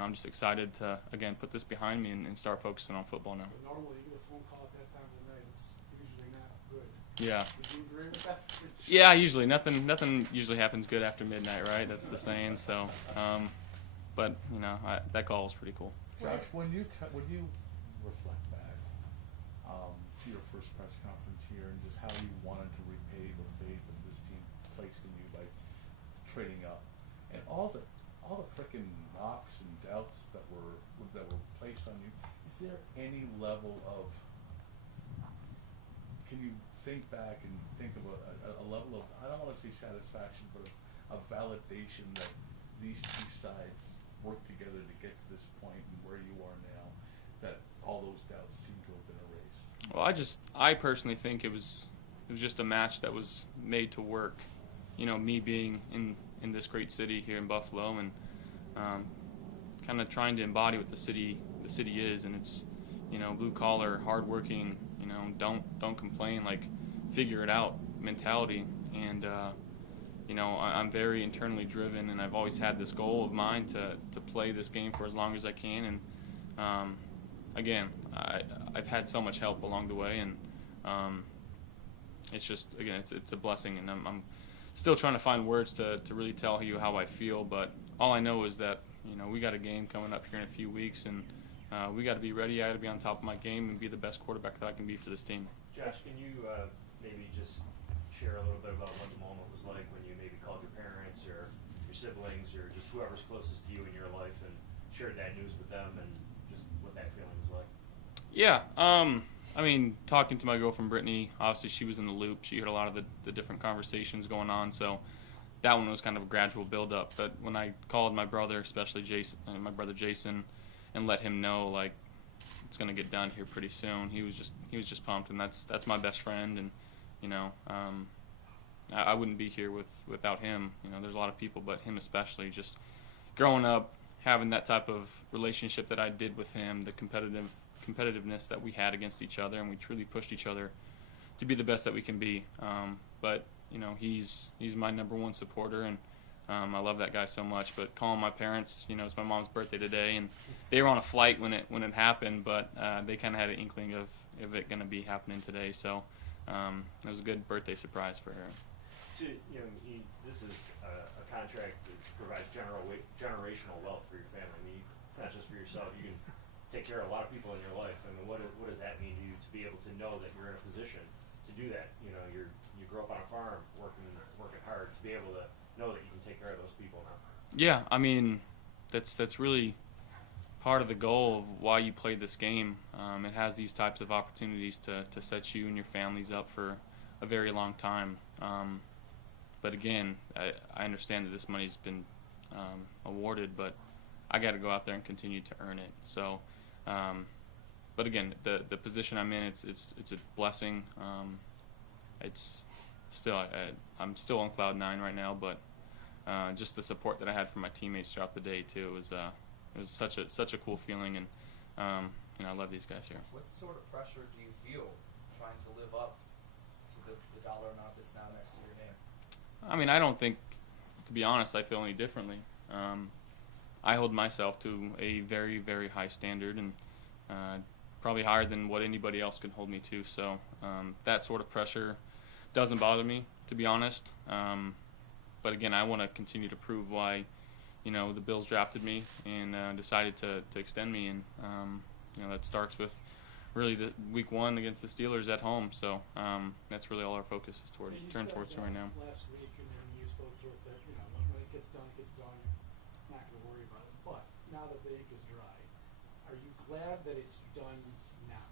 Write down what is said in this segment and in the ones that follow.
I'm just excited to again put this behind me and start focusing on football now. But normally you get a phone call at that time of the night. It's usually not good. Yeah. Would you agree with that? Yeah, usually nothing usually happens good after midnight, right? That's the saying. So, but that call was pretty cool. Josh, when you reflect back to your first press conference here and just how you wanted to repay the faith that this team placed in you by trading up, and all the frickin' knocks and doubts that were placed on you, is there any level of, can you think back and think of a level of, I don't want to say satisfaction, but a validation that these two sides worked together to get to this point and where you are now, that all those doubts seem to have been erased? Well, I personally think it was just a match that was made to work. Me being in this great city here in Buffalo and kind of trying to embody what the city is, and it's blue collar, hardworking, don't complain, like figure it out mentality. And I'm very internally driven, and I've always had this goal of mine to play this game for as long as I can. And again, I've had so much help along the way, and it's just, again, it's a blessing, and I'm still trying to find words to really tell you how I feel. But all I know is that we got a game coming up here in a few weeks, and we got to be ready. I got to be on top of my game and be the best quarterback that I can be for this team. Josh, can you maybe just share a little bit about what the moment was like when you maybe called your parents or your siblings or just whoever's closest to you in your life and shared that news with them, and just what that feeling was like? Yeah, talking to my girlfriend Brittany, obviously she was in the loop. She heard a lot of the different conversations going on, so that one was kind of a gradual build-up. But when I called my brother, especially Jason, and let him know, like, it's gonna get done here pretty soon, he was just pumped, and that's my best friend, and I wouldn't be here without him. There's a lot of people, but him especially. Just growing up, having that type of relationship that I did with him, the competitiveness that we had against each other, and we truly pushed each other to be the best that we can be. But he's my number one supporter, and I love that guy so much. But calling my parents, it's my mom's birthday today, and they were on a flight when it happened, but they kind of had an inkling of it going to be happening today. So it was a good birthday surprise for her. So, this is a contract that provides generational wealth for your family. It's not just for yourself. You can take care of a lot of people in your life. What does that mean to you to be able to know that you're in a position to do that? You grew up on a farm, working hard, to be able to know that you can take care of those people now. Yeah, that's really part of the goal of why you played this game. It has these types of opportunities to set you and your families up for a very long time. But again, I understand that this money's been awarded, but I got to go out there and continue to earn it. So, but again, the position I'm in, it's a blessing. It's still I'm still on cloud 9 right now, but just the support that I had from my teammates throughout the day too was such a cool feeling, and I love these guys here. What sort of pressure do you feel trying to live up to the dollar amount that's now next to your name? I don't think, to be honest, I feel any differently. I hold myself to a very, very high standard, and probably higher than what anybody else can hold me to. So that sort of pressure doesn't bother me, to be honest. But again, I want to continue to prove why, the Bills drafted me and decided to extend me, and that starts with really the week 1 against the Steelers at home. So that's really all our focus is turned towards right now. Last week, and then you spoke to us that when it gets done, it gets done. Not going to worry about it. But now that the ink is dry, are you glad that it's done now?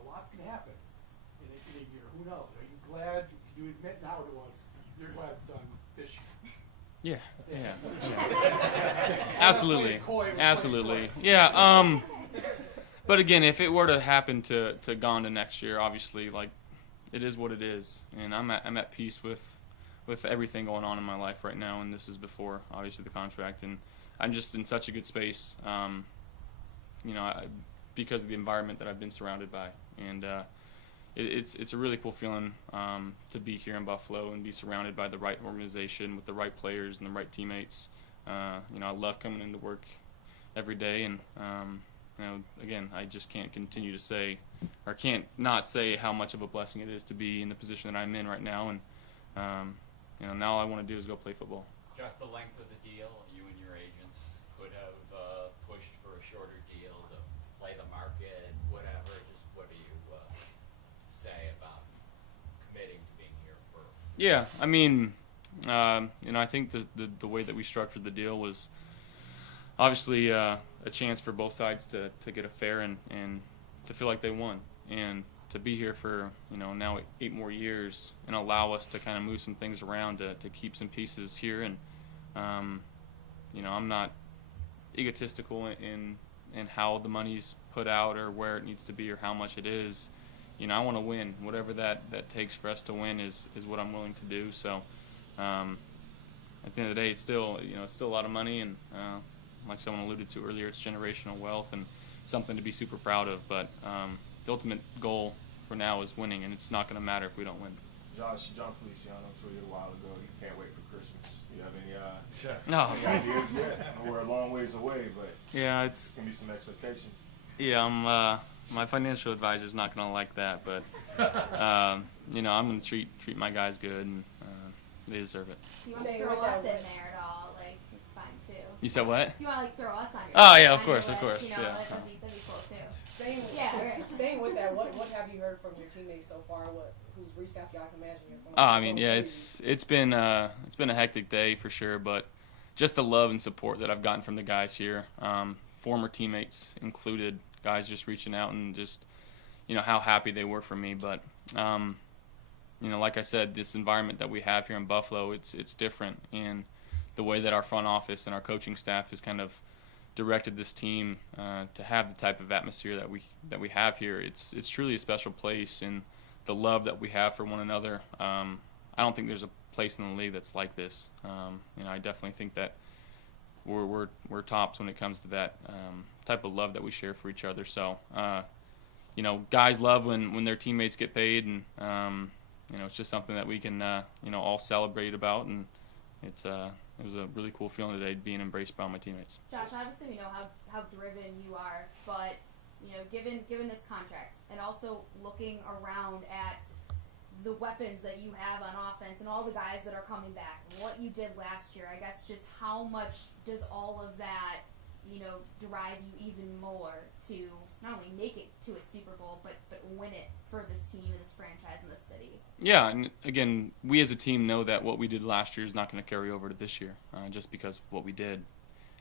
A lot can happen in a year. Who knows? Are you glad? You admit now to us you're glad it's done this year. Yeah. Absolutely. Yeah. But again, if it were to happen to go on to next year, obviously, like, it is what it is, and I'm at peace with everything going on in my life right now. And this is before, obviously, the contract, and I'm just in such a good space, because of the environment that I've been surrounded by, and it's a really cool feeling to be here in Buffalo and be surrounded by the right organization with the right players and the right teammates. I love coming into work every day, and again, I just can't continue to say, or can't not say how much of a blessing it is to be in the position that I'm in right now, and now all I want to do is go play football. Just the length of the deal, you and your agents could have pushed for a shorter deal to play the market, whatever. Just what do you say about committing to being here for? Yeah, I mean, I think the way that we structured the deal was obviously a chance for both sides to get a fair and to feel like they won, and to be here for now 8 more years and allow us to kind of move some things around to keep some pieces here. And I'm not egotistical in how the money's put out or where it needs to be or how much it is. I want to win. Whatever that takes for us to win is what I'm willing to do. So at the end of the day, it's still a lot of money, and like someone alluded to earlier, it's generational wealth and something to be super proud of. But the ultimate goal for now is winning, and it's not going to matter if we don't win. John Feliciano tweeted a while ago, he can't wait for Christmas. You have any, No. any ideas yet? We're a long ways away, but Yeah, it's going to be some expectations. Yeah, my financial advisor's not going to like that, but I'm going to treat my guys good, and they deserve it. You want to throw us in there at all? Like, it's fine too. You said what? You want to throw us on your Oh, yeah, of on course, your of list, course, You know, yeah. that'd be cool too. Staying Yeah, staying with that, what have you heard from your teammates so far? Who's reached out to you? I can imagine you're from. Oh, I mean, yeah, it's been a hectic day for sure, but just the love and support that I've gotten from the guys here, former teammates included, guys just reaching out and just how happy they were for me. But like I said, this environment that we have here in Buffalo, it's different, and the way that our front office and our coaching staff has kind of directed this team to have the type of atmosphere that we have here, it's truly a special place, and the love that we have for one another. I don't think there's a place in the league that's like this. I definitely think that we're tops when it comes to that type of love that we share for each other. So guys love when their teammates get paid, and it's just something that we can all celebrate about, and it was a really cool feeling today, being embraced by all my teammates. Josh, obviously we know how driven you are, but given this contract, and also looking around at the weapons that you have on offense and all the guys that are coming back, what you did last year, I guess just how much does all of that drive you even more to not only make it to a Super Bowl, but win it for this team and this franchise and this city? Yeah, and again, we as a team know that what we did last year is not going to carry over to this year, just because of what we did.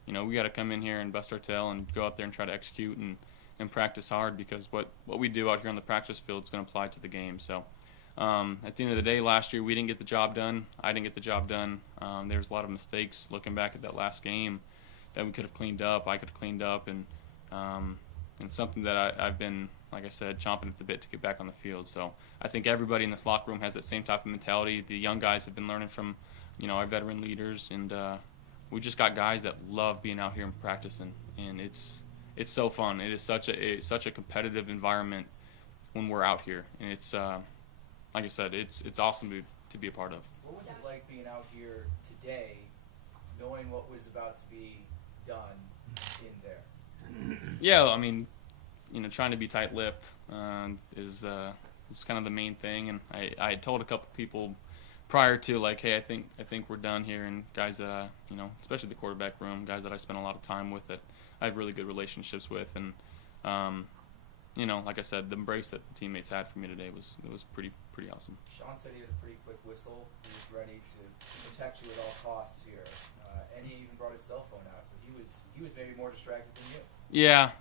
We got to come in here and bust our tail and go out there and try to execute and practice hard, because what we do out here on the practice field is going to apply to the game. So at the end of the day, last year we didn't get the job done. I didn't get the job done. There was a lot of mistakes looking back at that last game that we could have cleaned up. I could have cleaned up, and something that I've been, like I said, chomping at the bit to get back on the field. So I think everybody in this locker room has that same type of mentality. The young guys have been learning from, our veteran leaders, and we just got guys that love being out here and practicing, and it's so fun. It is such a competitive environment when we're out here, and it's like I said, it's awesome to be a part of. What was it like being out here today, knowing what was about to be done in there? Yeah, I mean, trying to be tight-lipped is kind of the main thing, and I had told a couple people prior to, like, hey, I think we're done here, and guys that especially the quarterback room, guys that I spent a lot of time with that I have really good relationships with, and like I said, the embrace that the teammates had for me today was pretty awesome. Sean said he had a pretty quick whistle. He was ready to protect you at all costs here, and he even brought his cell phone out. So he was maybe more distracted than you. Yeah,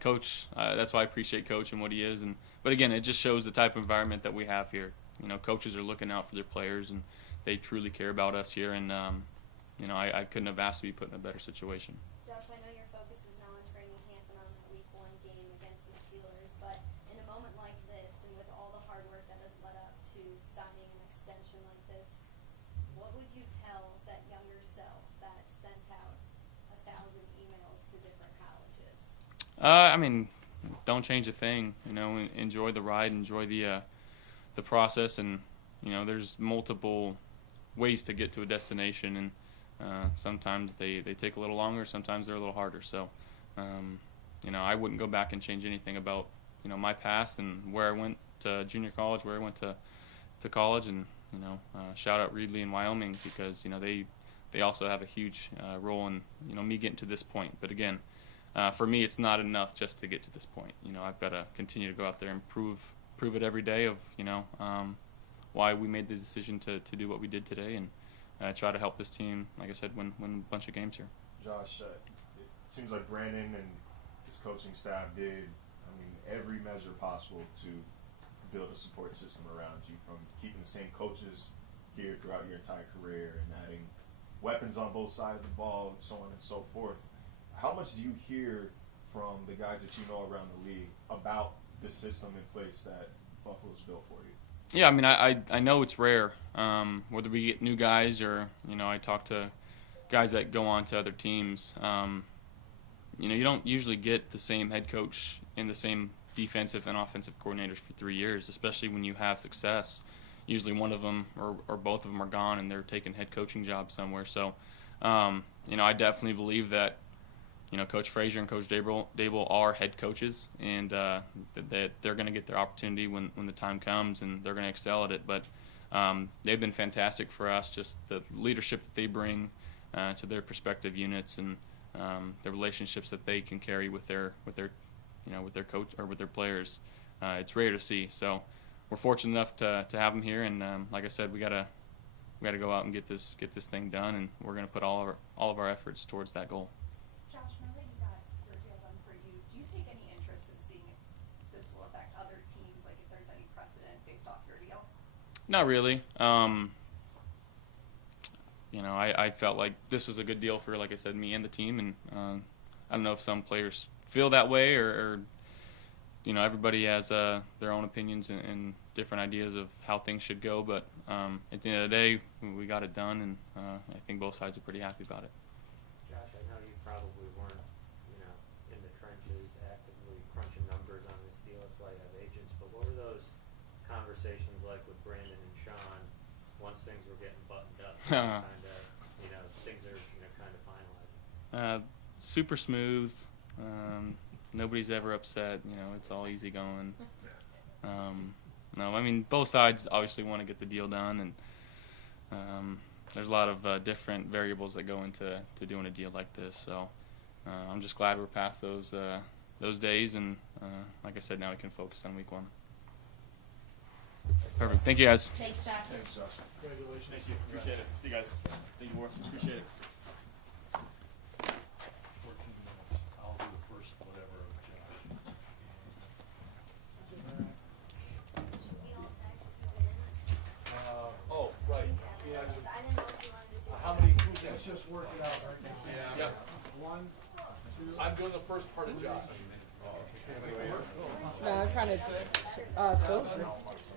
Coach. That's why I appreciate Coach and what he is, but again, it just shows the type of environment that we have here. Coaches are looking out for their players, and they truly care about us here. And I couldn't have asked to be put in a better situation. Josh, I know your focus is now on training camp and on the Week 1 game against the Steelers, but in a moment like this, and with all the hard work that has led up to signing an extension like this, what would you tell that younger self that sent out 1,000 emails to different colleges? I mean, don't change a thing. Enjoy the ride, enjoy the process, and there's multiple ways to get to a destination, and sometimes they take a little longer, sometimes they're a little harder. So, you know, I wouldn't go back and change anything about, you know, my past and where I went to junior college, where I went to college, and, you know, shout out Reedley in Wyoming, because, you know, they also have a huge role in, you know, me getting to this point. But again, for me, it's not enough just to get to this point. You know, I've got to continue to go out there and prove it every day of, you know, why we made the decision to do what we did today, and try to help this team, like I said, win a bunch of games here. Josh, it seems like Brandon and his coaching staff did, I mean, every measure possible to build a support system around you, from keeping the same coaches here throughout your entire career and adding weapons on both sides of the ball, so on and so forth. How much do you hear from the guys that you know around the league about the system in place that Buffalo's built for you? Yeah, I mean, I know it's rare, whether we get new guys or, you know, I talk to guys that go on to other teams. You know, you don't usually get the same head coach and the same defensive and offensive coordinators for 3 years, especially when you have success. Usually one of them or both of them are gone and they're taking head coaching jobs somewhere. So, you know, I definitely believe that, you know, Coach Frazier and Coach Dable are head coaches, and that they're going to get their opportunity when the time comes, and they're going to excel at it. But they've been fantastic for us, just the leadership that they bring to their respective units, and the relationships that they can carry with their you know, with their coach or with their players. It's rare to see. So we're fortunate enough to have them here, and like I said, we gotta go out and get this thing done, and we're gonna put all of our efforts towards that goal. Josh, now that you got your deal done for you, do you take any interest in seeing if this will affect other teams, like if there's any precedent based off your deal? Not really. You know, I felt like this was a good deal for, like I said, me and the team, and I don't know if some players feel that way, or you know, everybody has their own opinions and different ideas of how things should go. But at the end of the day, we got it done, and I think both sides are pretty happy about it. Josh, I know you probably weren't, you know, in the trenches actively crunching numbers on this deal. That's why you have agents. But what were those conversations like with Brandon and Sean once things were getting buttoned up? Kind of, you know, things are, you know, kind of finalizing. Super smooth. Nobody's ever upset. You know, it's all easy going. No, I mean, both sides obviously want to get the deal done, and there's a lot of different variables that go into doing a deal like this. So I'm just glad we're past those days, and like I said, now we can focus on week 1. Perfect. Thank you, guys. Thanks, Josh. Thanks, Josh. Congratulations. Thank you. Appreciate it. See you guys. Thank you more. Appreciate it. 14 minutes. I'll do the first whatever of Josh. We all text you in. Oh, right. Yeah, I didn't know if you wanted to do how that. many Let's who's just work it out right now. Yep. 1, 2. I'm doing the first part of Josh. No, I'm trying to close this.